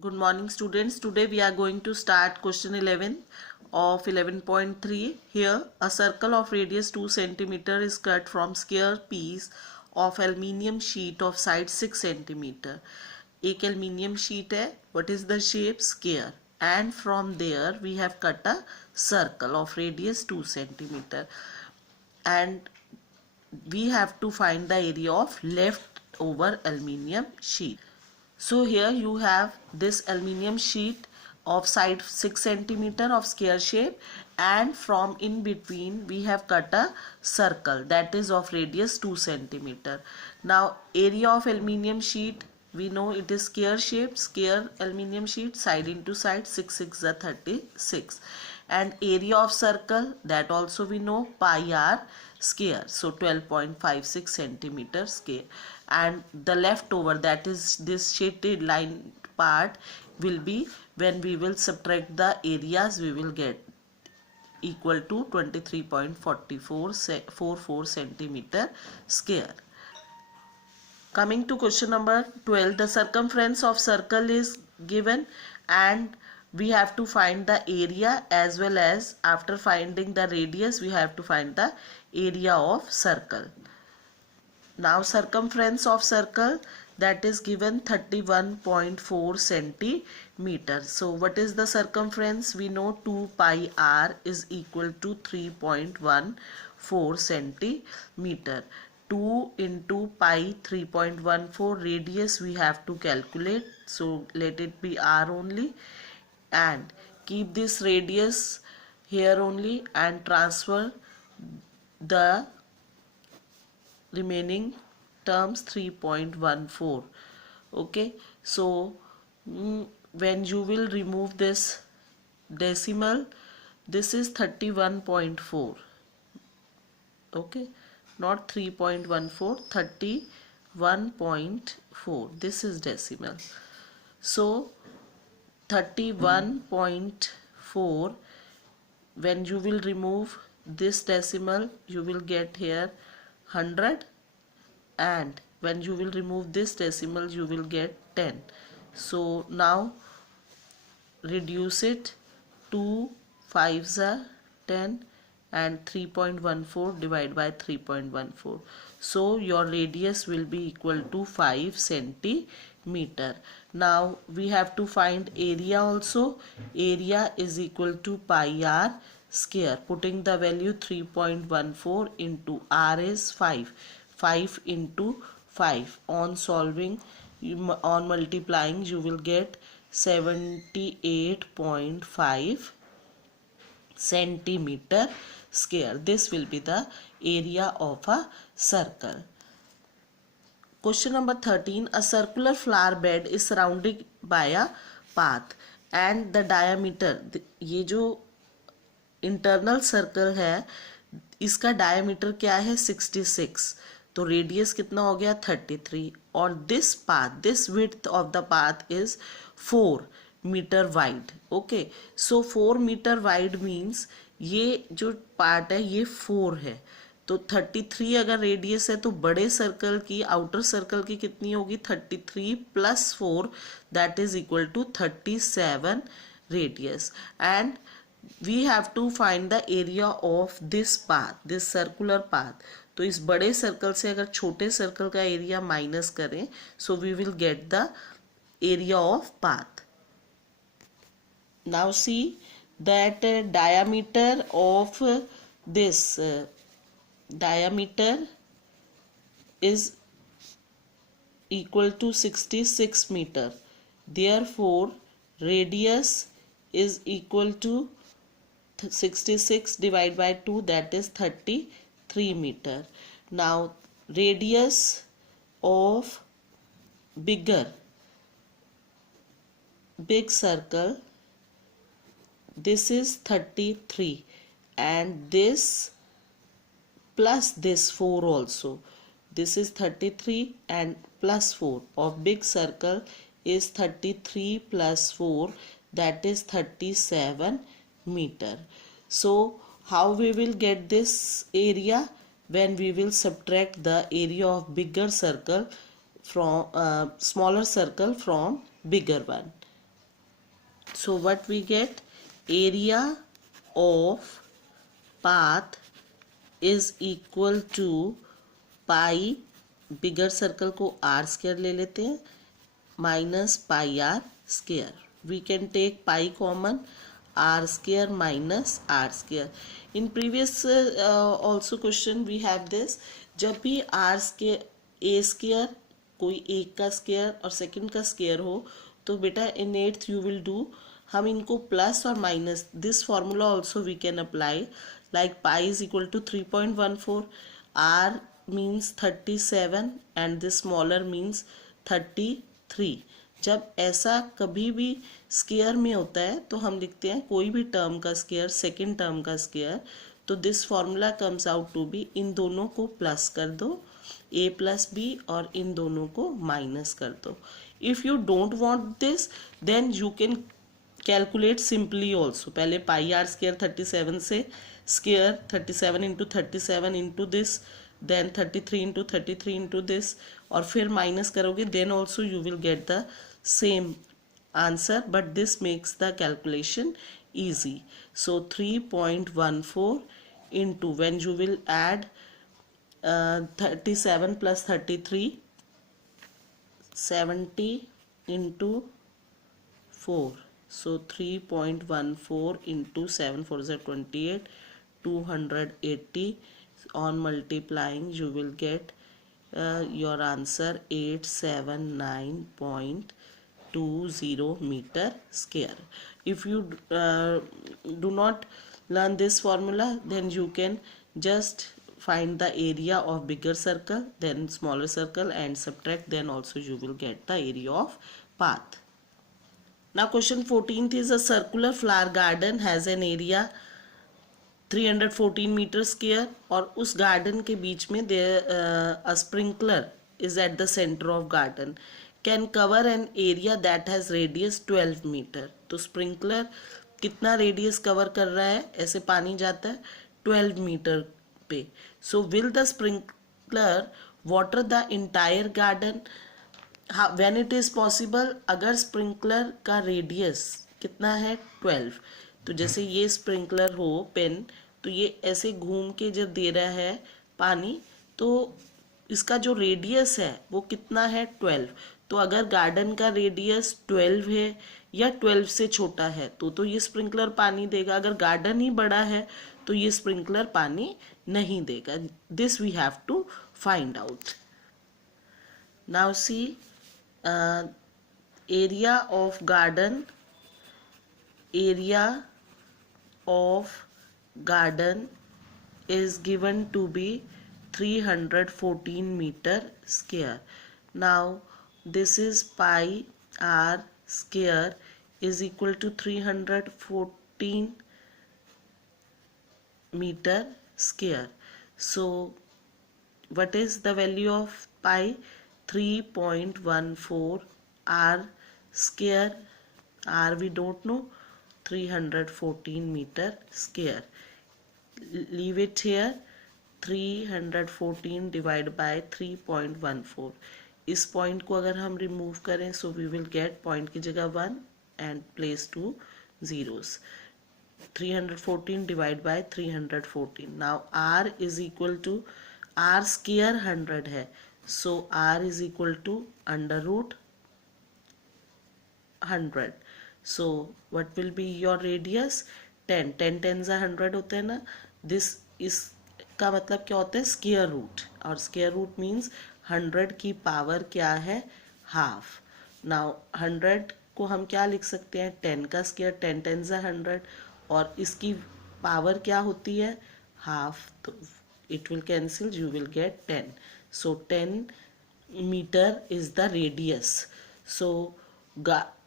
Good morning students. Today we are going to start question 11 of 11.3. Here a circle of radius 2 cm is cut from square piece of aluminium sheet of side 6 cm. एक aluminium sheet है. What is the shape? Square. And from there we have cut a circle of radius 2 cm. And we have to find the area of leftover aluminium sheet. So here you have this aluminium sheet of side 6 cm of square shape, and from in between we have cut a circle that is of radius 2 cm. Now area of aluminium sheet, we know it is square shape, square aluminium sheet, side into side, 6 6 is 36, and area of circle, that also we know, pi r square, so 12.56 centimeter square, and the leftover, that is this shaded line part, will be, when we will subtract the areas, we will get equal to 23.44 centimeter square. Coming to question number 12, the circumference of circle is given and we have to find the area, as well as after finding the radius we have to find the area of circle. Now circumference of circle, that is given 31.4 centimeter. So what is the circumference? We know 2 pi r is equal to 3.14 centimeter. 2 into pi 3.14, radius we have to calculate, so let it be r only, and keep this radius here only and transfer the remaining terms 3.14. okay, so when you will remove this decimal, this is 31.4, okay, not 3.14, 31.4, this is decimal. So 31.4, when you will remove this decimal you will get here 100, and when you will remove this decimal you will get 10. So now reduce it, 2 5s are 10 and 3.14 divided by 3.14, so your radius will be equal to 5 centimeter. Now we have to find area also. Area is equal to pi r square, putting the value 3.14 into r is 5 into 5. On solving, on multiplying, you will get 78.5 centimeter square. This will be the area of a circle. Question number 13. A circular flower bed is surrounded by a path and the diameter, ये जो internal circle है इसका diameter क्या है 66, तो radius कितना हो गया 33, और this path, this width of the path is 4 metre wide. Okay, so 4 metre wide means ये जो पार्ट है ये 4 है, तो 33 अगर रेडियस है तो बड़े सर्कल की, आउटर सर्कल की कितनी होगी 33 plus 4, that is equal to 37 radius. And we have to find the area of this path, this circular path. तो इस बड़े सर्कल से अगर छोटे सर्कल का एरिया माइनस करें, so we will get the area of path. Now see that diameter of this diameter is equal to 66 meter. Therefore radius is equal to 66 divided by 2, that is 33 meter. Now radius of big circle, this is 33, and this plus this 4 also, this is 33 and plus 4 of big circle is 33 plus 4, that is 37 meter. So how we will get this area? When we will subtract the area of bigger circle from smaller circle from bigger one. So what we get? Area of path is equal to pi, bigger circle को R square ले लेते हैं, minus pi R square. We can take pi common, R square minus R square. In previous also question we have this. जब भी are square A square, कोई एक का square और सेकंड का स्क्वायर हो, तो बेटा in eighth you will do, हम इनको प्लस और minus, this formula also we can apply. Like pi is equal to 3.14, R means 37 and this smaller means 33. जब ऐसा कभी भी स्क्वायर में होता है तो हम लिखते हैं कोई भी टर्म का स्क्वायर सेकंड टर्म का स्क्वायर, तो this formula comes out to be, इन दोनों को प्लस कर दो a प्लस बी और इन दोनों को माइनस कर दो. If you don't want this then you can calculate simply also. पहले पाई आर स्क्वायर 37 से square 37 into 37 into this, then 33 into 33 into this, और फिर माइनस करोगे, then also you will get the same answer, but this makes the calculation easy. So 3.14 into, when you will add 37 plus 33, 70 into 4, so 3.14 into 7 4 is 28, 280. On multiplying you will get your answer 879.20 meter square. If you do not learn this formula, then you can just find the area of bigger circle, then smaller circle and subtract, then also you will get the area of path. Now question 14th is a circular flower garden has an area 314 metre square, और उस garden के बीच में a sprinkler is at the centre of garden, can cover an area that has radius 12 metre. तो sprinkler कितना radius cover कर रहा है, ऐसे पानी जाता है 12 मीटर पे. So will the sprinkler water the entire garden when it is possible. अगर स्प्रिंकलर का रेडियस कितना है 12, तो जैसे ये स्प्रिंकलर हो पेन, तो ये ऐसे घूम के जब दे रहा है पानी, तो इसका जो रेडियस है वो कितना है 12. तो अगर गार्डन का रेडियस 12 है या 12 से छोटा है तो ये स्प्रिंकलर पानी देगा. अगर गार्डन ही बड़ा है तो ये स्प्रिंकलर पानी नहीं देगा. This we have to find out. Now see area of garden, area of garden is given to be 314 meter square. Now this is pi r square is equal to 314 meter square. So what is the value of pi? 3.14 r square, r we don't know, 314 meter square. Leave it here. 314 divided by 3.14. इस point को अगर हम remove करें, so we will get point की जगह 1 and place 2 zeros. 314 divided by 314. Now r is equal to, r square 100 है, so r is equal to under root 100. So what will be your radius? 10. 10 10s are 100 होते हैं ना. This इसका मतलब क्या होता है? स्क्वायर रूट, और स्क्वायर रूट मीन्स 100 की पावर क्या है? हाफ. नाउ 100 को हम क्या लिख सकते हैं? 10 का स्क्वायर, 10 10s are 100, और इसकी पावर क्या होती है? हाफ. तो it will cancel, you will get 10. So 10 meter is the radius. So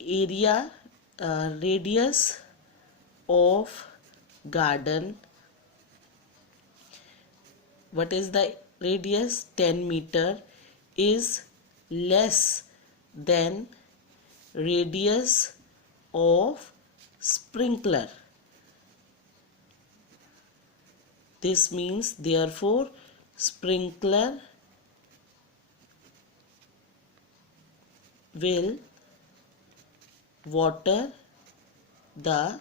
area, radius of garden, what is the radius? 10 meter is less than radius of sprinkler. This means therefore sprinkler will water the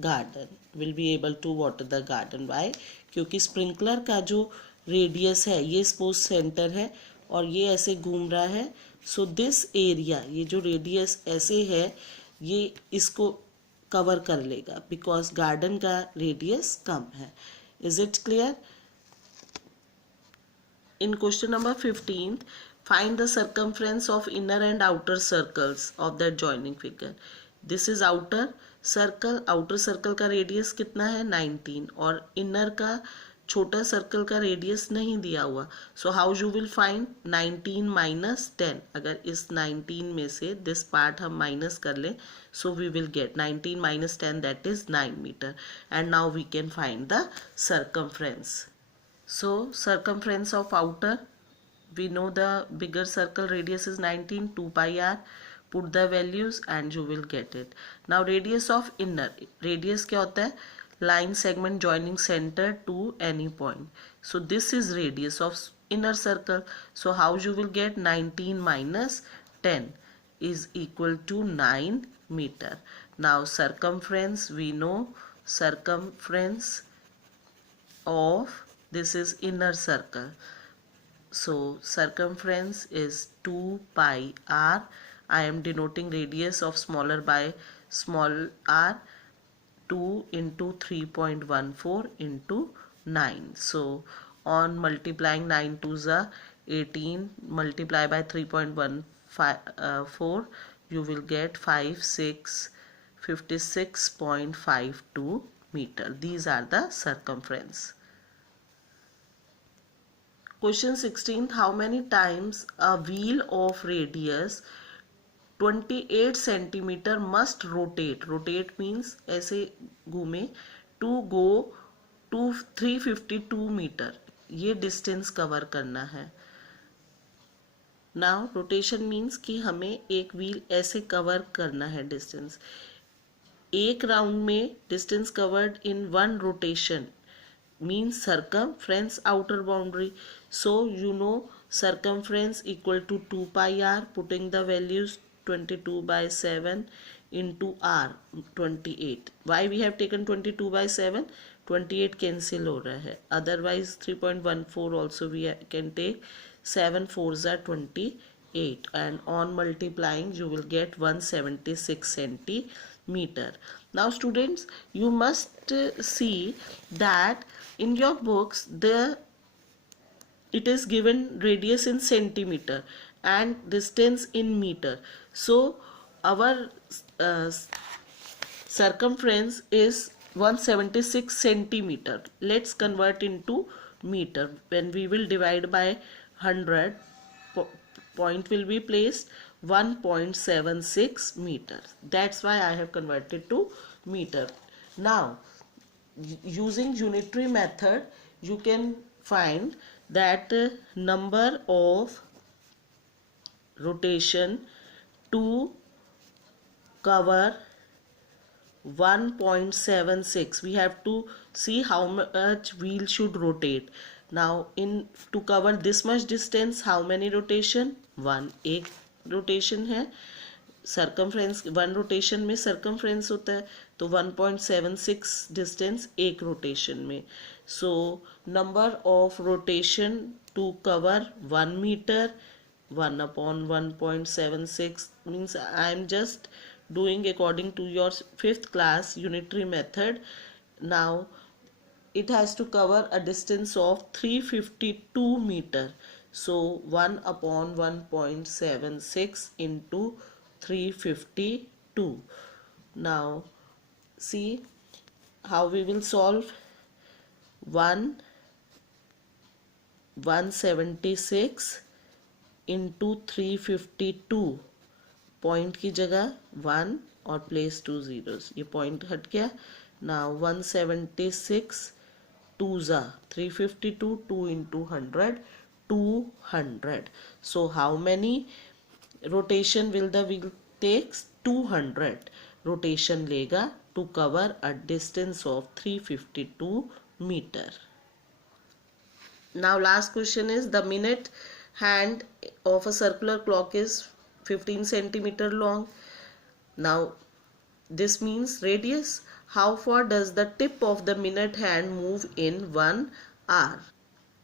garden, will be able to water the garden. Why? क्योंकि sprinkler का जो radius है ये suppose centre है और ये ऐसे घूम रहा है, सो दिस एरिया, ये जो रेडियस ऐसे है ये इसको कवर कर लेगा बिकॉज गार्डन का रेडियस कम है. Is it clear? In question number 15, find the circumference of inner and outer circles of the adjoining figure. This is outer circle. outer circle का रेडियस कितना है 19 और inner का छोटा सर्कल का रेडियस नहीं दिया हुआ. So how you will find 19 minus 10. अगर इस 19 में से दिस पार्ट हम माइनस कर लें so we will get 19 minus 10 that is 9 metre. And now we can find the circumference. So circumference of outer, we know the bigger circle radius is 19, 2 pi r. Put the values and you will get it. Now radius of inner, radius क्या होता है? Line segment joining center to any point. So this is radius of inner circle. So how you will get 19 minus 10 is equal to 9 meter. Now circumference, we know circumference of this is inner circle. So circumference is 2 pi r. I am denoting radius of smaller by small r. 2 into 3.14 into 9. So on multiplying 9 2s are 18, multiply by 3.14, you will get 56.52 meter. These are the circumference. Question 16. How many times a wheel of radius 28 centimeter must rotate? Rotate means ऐसे घूमे to go to 352 meter. ये distance cover करना है. Now rotation means कि हमें एक wheel ऐसे cover करना है distance. एक round में distance covered in one rotation means circumference outer boundary. So you know circumference equal to 2 pi r. Putting the values 22 by 7 into r 28. Why we have taken 22 by 7? 28 cancel हो रहा है. Otherwise 3.14 also we can take. 7 4s are 28 and on multiplying you will get 176 centimeter. Now students, you must see that in your books it is given radius in centimeter and distance in meter. So our circumference is 176 centimeter. Let's convert into meter. When we will divide by 100, point will be placed 1.76 meters. That's why I have converted to meter. Now using unitary method you can find that number of rotation to cover 1.76. We have to see how much wheel should rotate. Now in to cover this much distance, how many rotation? 1. एक rotation है. Circumference 1 rotation में circumference होता है तो 1.76 distance एक rotation में. So number of rotation to cover 1 metre 1 upon 1.76 means I am just doing according to your 5th class unitary method. Now it has to cover a distance of 352 meter. So 1 upon 1.76 into 352. Now see how we will solve. 176 into 352. Point की जगह 1 और place 2 zeros. ये point हट गया. Now 176 2s are 352. 2 into 100 200. So how many rotation will the wheel takes? 200 rotation लेगा to cover a distance of 352 meter. Now last question is the minute hand of a circular clock is 15 centimeter long. Now this means radius. How far does the tip of the minute hand move in 1 hour?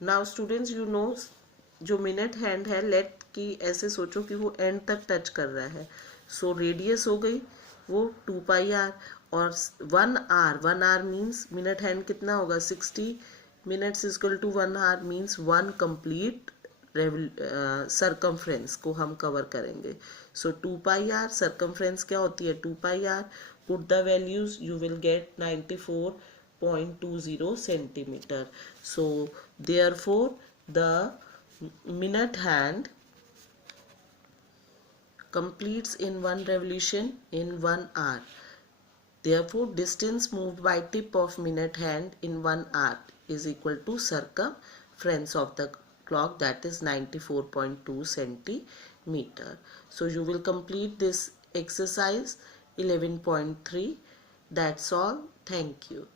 Now students, you know, जो minute hand है, late की ऐसे सोचो कि वो and तक touch कर रहा है, सो रेडियस हो गई वो 2 पाई आर, और 1 आवर मीन्स मिनट हैंड कितना होगा, 60 minutes equal to 1 hour means 1 complete circumference को हम कवर करेंगे. सो 2 पाई आर, सरकमफ्रेंस क्या होती है 2 pi r, put the values, you will get 94.20 centimeter. So therefore the minute hand completes in one revolution in 1 hour. Therefore distance moved by tip of minute hand in 1 hour is equal to circumference of the clock, that is 94.2 centimeter. So you will complete this exercise 11.3. That's all. Thank you.